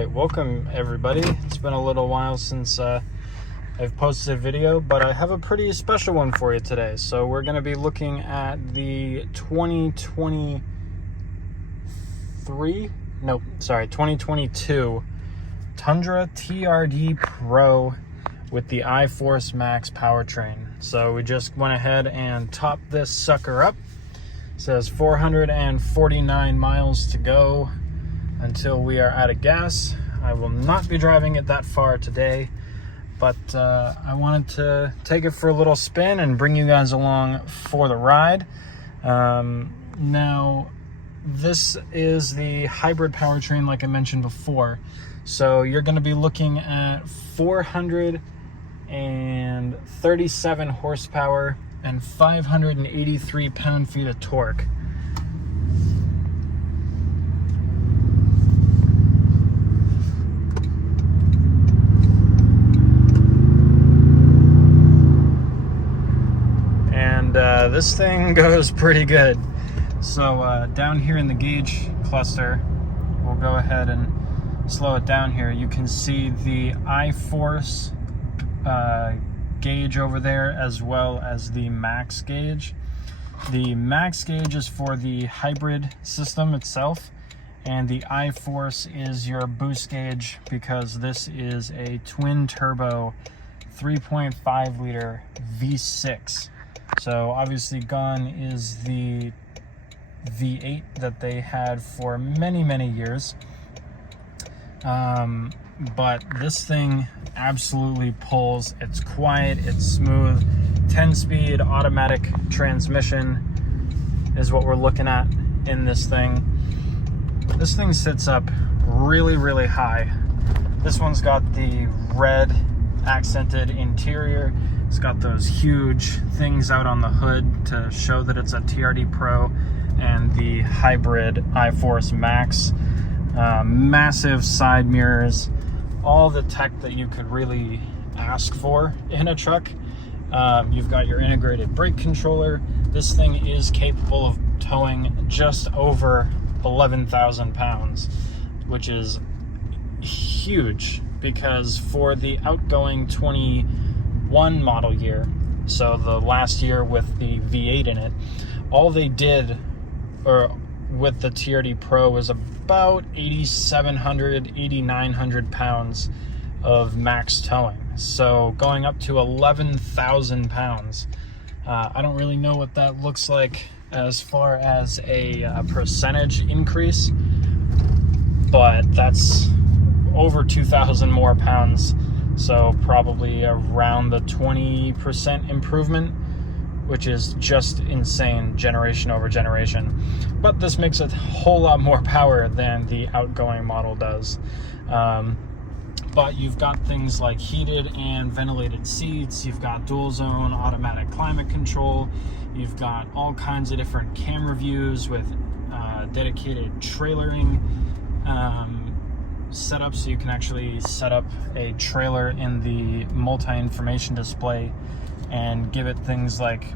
Alright, welcome everybody. It's been a little while since I've posted a video, but I have a pretty special one for you today. So we're going to be looking at the 2022 Tundra TRD Pro with the iForce Max powertrain. So we just went ahead and topped this sucker up. It says 449 miles to go until we are out of gas. I will not be driving it that far today, but I wanted to take it for a little spin and bring you guys along for the ride. Now, this is the hybrid powertrain like I mentioned before. So you're going to be looking at 437 horsepower and 583 pound-feet of torque. This thing goes pretty good. So down here in the gauge cluster, we'll go ahead and slow it down here. You can see the iForce gauge over there, as well as the max gauge. The max gauge is for the hybrid system itself, and the iForce is your boost gauge, because this is a twin turbo 3.5 liter V6. So obviously gone is the V8 that they had for many years. But this thing absolutely pulls. It's quiet, it's smooth. 10-speed automatic transmission is what we're looking at in this thing. This thing sits up really high. This one's got the red accented interior. It's got those huge things out on the hood to show that it's a TRD Pro and the hybrid iForce Max. Massive side mirrors, all the tech that you could really ask for in a truck. You've got your integrated brake controller. This thing is capable of towing just over 11,000 pounds, which is huge, because for the outgoing 21 model year, so the last year with the V8 in it, all they did, or with the TRD Pro, was about 8,700, 8,900 pounds of max towing. So going up to 11,000 pounds. I don't really know what that looks like as far as a percentage increase, but that's over 2,000 more pounds. So probably around the 20% improvement, which is just insane, generation over generation. But this makes a whole lot more power than the outgoing model does. But you've got things like heated and ventilated seats. You've got dual zone automatic climate control. You've got all kinds of different camera views with dedicated trailering setup, so you can actually set up a trailer in the multi-information display and give it things like,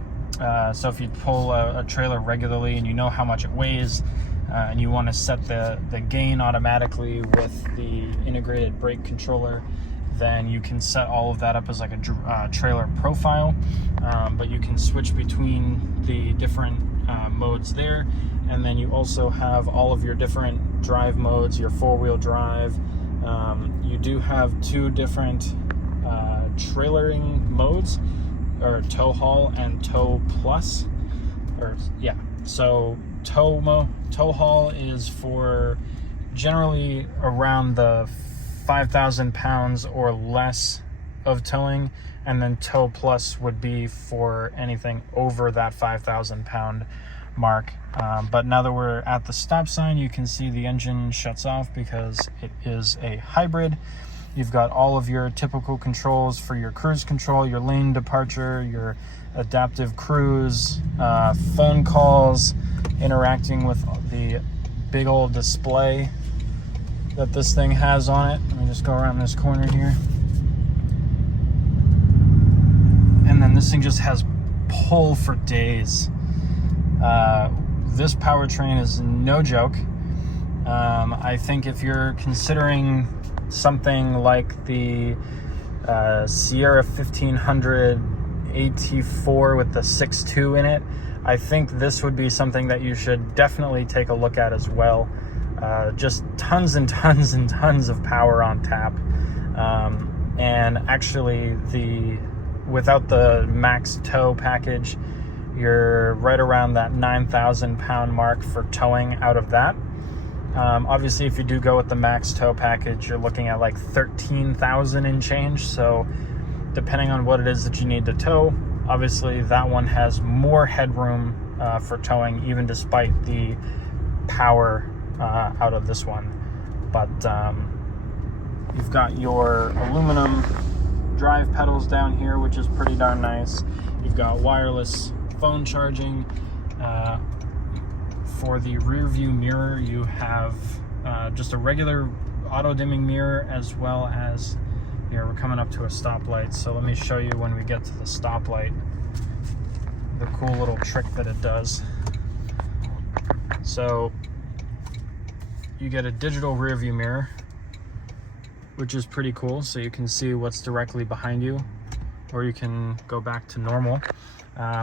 so if you pull a trailer regularly and you know how much it weighs, and you want to set the gain automatically with the integrated brake controller, then you can set all of that up as like a trailer profile. But you can switch between the different modes there, and then you also have all of your different drive modes, your four-wheel drive. You do have two different trailering modes, or tow haul and tow plus, or yeah. So tow haul is for generally around the 5,000 pounds or less of towing, and then tow plus would be for anything over that 5,000 pound mark. But now that we're at the stop sign, you can see the engine shuts off because it is a hybrid. You've got all of your typical controls for your cruise control, your lane departure, your adaptive cruise, phone calls, interacting with the big old display that this thing has on it. Let me just go around this corner here. And then this thing just has pull for days. This powertrain is no joke. I think if you're considering something like the Sierra 1500 AT4 with the 6.2 in it, I think this would be something that you should definitely take a look at as well. Just tons and tons and tons of power on tap. And actually, without the max tow package, you're right around that 9,000 pound mark for towing out of that. Obviously, if you do go with the max tow package, you're looking at like 13,000 and change. So depending on what it is that you need to tow, obviously that one has more headroom for towing, even despite the power out of this one. But you've got your aluminum drive pedals down here, which is pretty darn nice. You've got wireless phone charging. For the rear view mirror, you have just a regular auto dimming mirror, as well as, here we're coming up to a stoplight, so let me show you when we get to the stoplight the cool little trick that it does. So you get a digital rear view mirror, which is pretty cool, so you can see what's directly behind you, or you can go back to normal.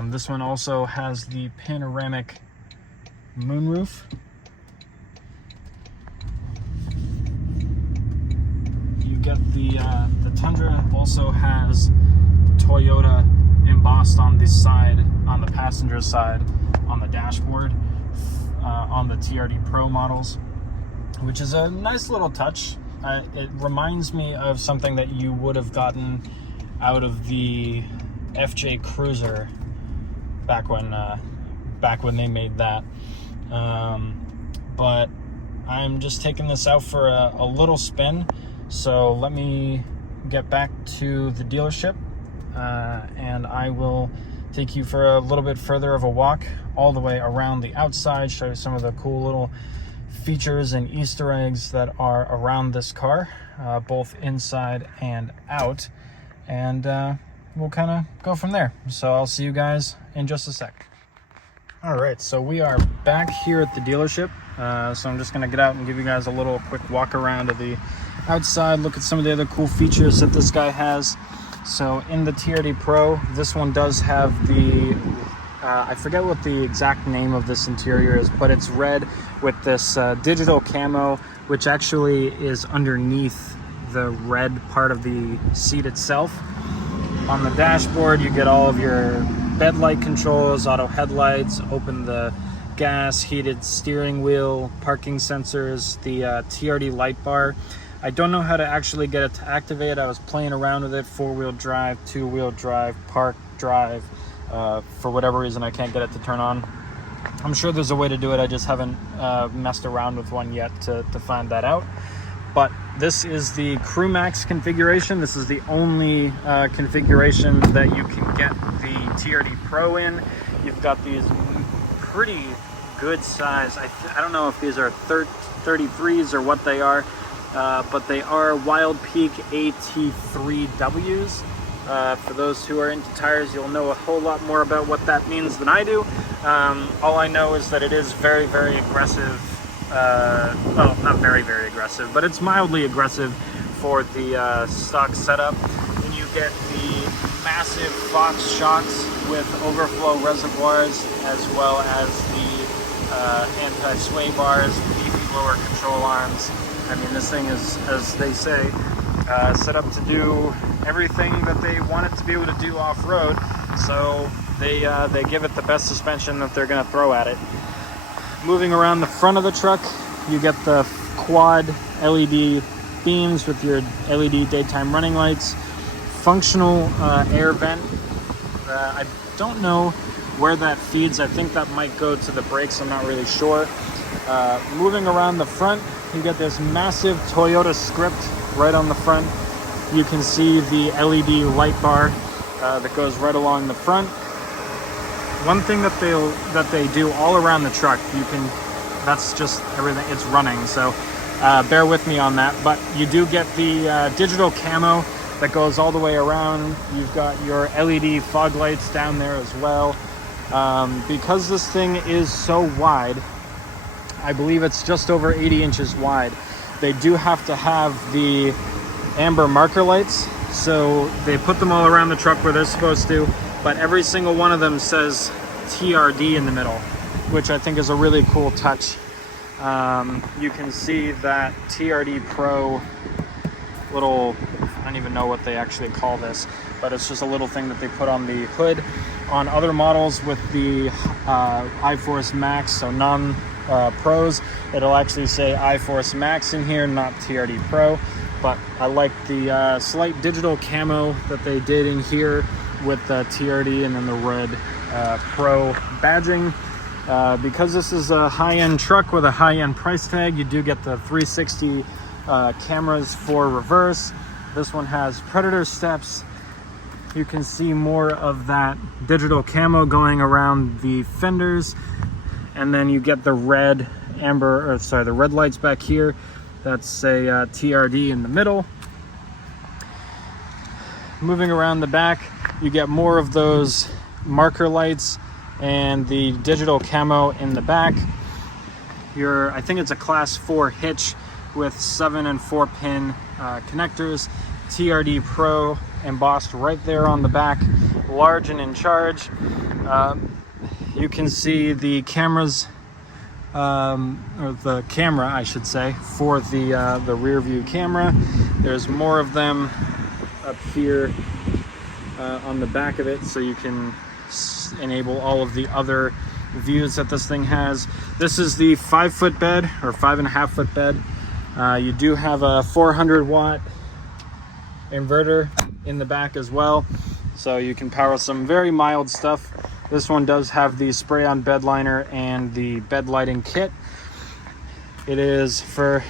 This one also has the panoramic moonroof. You get the Tundra also has Toyota embossed on the side, on the passenger side, on the dashboard, on the TRD Pro models, which is a nice little touch. It reminds me of something that you would have gotten out of the FJ Cruiser back when they made that. But I'm just taking this out for a little spin, so let me get back to the dealership, and I will take you for a little bit further of a walk all the way around the outside, show you some of the cool little features and Easter eggs that are around this car, both inside and out, and we'll kind of go from there. So I'll see you guys in just a sec. All right, so we are back here at the dealership. So I'm just gonna get out and give you guys a little quick walk around of the outside, look at some of the other cool features that this guy has. So in the TRD Pro, this one does have the, I forget what the exact name of this interior is, but it's red with this digital camo, which actually is underneath the red part of the seat itself. On the dashboard, you get all of your bed light controls, auto headlights, open the gas, heated steering wheel, parking sensors, the TRD light bar. I don't know how to actually get it to activate. I was playing around with it, 4-wheel drive, 2-wheel drive, park drive. For whatever reason, I can't get it to turn on. I'm sure there's a way to do it. I just haven't messed around with one yet to find that out. But this is the Crew Max configuration. This is the only configuration that you can get the TRD Pro in. You've got these pretty good size, I don't know if these are 33s or what they are, but they are Wild Peak AT3Ws. For those who are into tires, you'll know a whole lot more about what that means than I do. All I know is that it is very, very aggressive. Well, not very, very aggressive, but it's mildly aggressive for the stock setup. When you get the massive Fox shocks with overflow reservoirs, as well as the anti-sway bars, beefy lower control arms. I mean, this thing is, as they say, set up to do everything that they want it to be able to do off-road. So they give it the best suspension that they're going to throw at it. Moving around the front of the truck, you get the quad LED beams with your LED daytime running lights, functional air vent. I don't know where that feeds. I think that might go to the brakes. I'm not really sure. Moving around the front, you get this massive Toyota script right on the front. You can see the LED light bar that goes right along the front. One thing that they do all around the truck, that's just everything, it's running, so bear with me on that. But you do get the digital camo that goes all the way around. You've got your LED fog lights down there as well. Because this thing is so wide, I believe it's just over 80 inches wide. They do have to have the amber marker lights, so they put them all around the truck where they're supposed to, but every single one of them says TRD in the middle, which I think is a really cool touch. You can see that TRD Pro little, I don't even know what they actually call this, but it's just a little thing that they put on the hood. On other models with the iForce Max, so non-pros, it'll actually say iForce Max in here, not TRD Pro. But I like the slight digital camo that they did in here with the TRD and then the red Pro badging. Because this is a high-end truck with a high-end price tag, you do get the 360 cameras for reverse. This one has Predator steps. You can see more of that digital camo going around the fenders, and then you get the red the red lights back here. That's a TRD in the middle. Moving around the back, you get more of those marker lights and the digital camo in the back. I think it's a class 4 hitch with 7 and 4 pin connectors. TRD Pro embossed right there on the back, large and in charge. You can see the cameras, or the camera I should say, for the rear view camera. There's more of them up here on the back of it, so you can enable all of the other views that this thing has. This is the 5-foot bed, or 5.5-foot bed. You do have a 400-watt inverter in the back as well, so you can power some very mild stuff. This one does have the spray-on bed liner and the bed lighting kit. It is for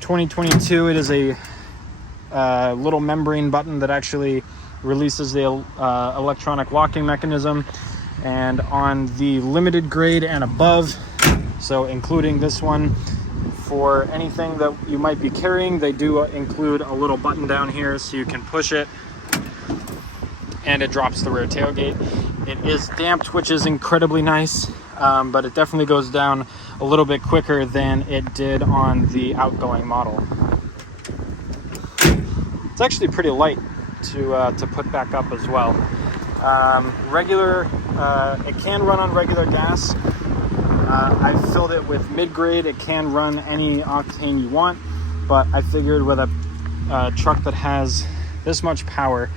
2022. It is a little membrane button that actually releases the electronic locking mechanism, and on the limited grade and above, so including this one, for anything that you might be carrying, they do include a little button down here so you can push it and it drops the rear tailgate. It is damped, which is incredibly nice, but it definitely goes down a little bit quicker than it did on the outgoing model. It's actually pretty light to put back up as well. It can run on regular gas. I filled it with mid-grade. It can run any octane you want, but I figured with a truck that has this much power,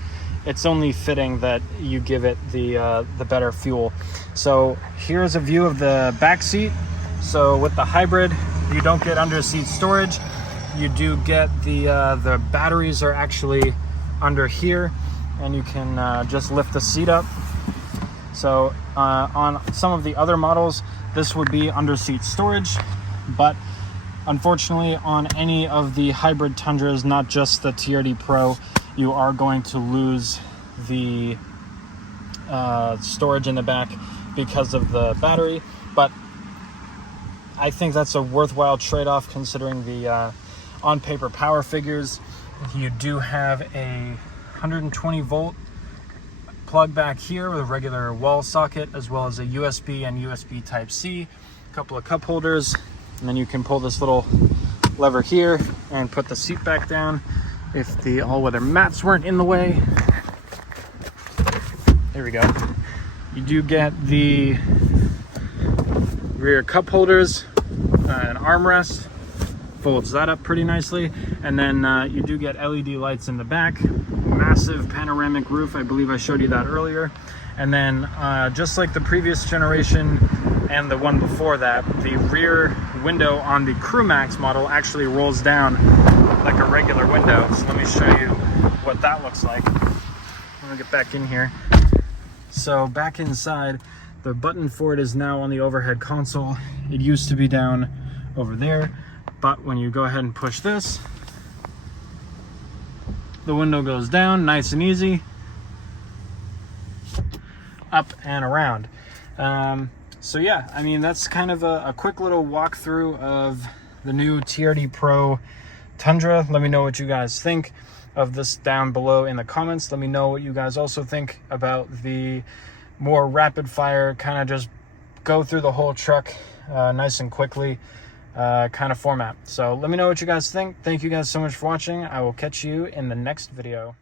it's only fitting that you give it the better fuel. So here's a view of the back seat. So with the hybrid, you don't get under seat storage. You do get the batteries are actually under here, and you can just lift the seat up. So on some of the other models, this would be under seat storage, but unfortunately on any of the hybrid Tundras, not just the TRD Pro, you are going to lose the storage in the back because of the battery. But I think that's a worthwhile trade-off considering the on paper power figures. You do have a 120 volt plug back here with a regular wall socket, as well as a USB and USB Type-C, a couple of cup holders, and then you can pull this little lever here and put the seat back down if the all-weather mats weren't in the way. There we go. You do get the rear cup holders, an armrest, folds that up pretty nicely, and then you do get LED lights in the back. Massive panoramic roof, I believe I showed you that earlier. And then just like the previous generation and the one before that, the rear window on the Crew Max model actually rolls down like a regular window. So let me show you what that looks like. Let me get back in here. So back inside, the button for it is now on the overhead console. It used to be down over there, but when you go ahead and push this, the window goes down nice and easy, up and around. So yeah, I mean, that's kind of a quick little walkthrough of the new TRD Pro Tundra. Let me know what you guys think of this down below in the comments. Let me know what you guys also think about the more rapid fire, kind of just go through the whole truck nice and quickly kind of format. So let me know what you guys think. Thank you guys so much for watching. I will catch you in the next video.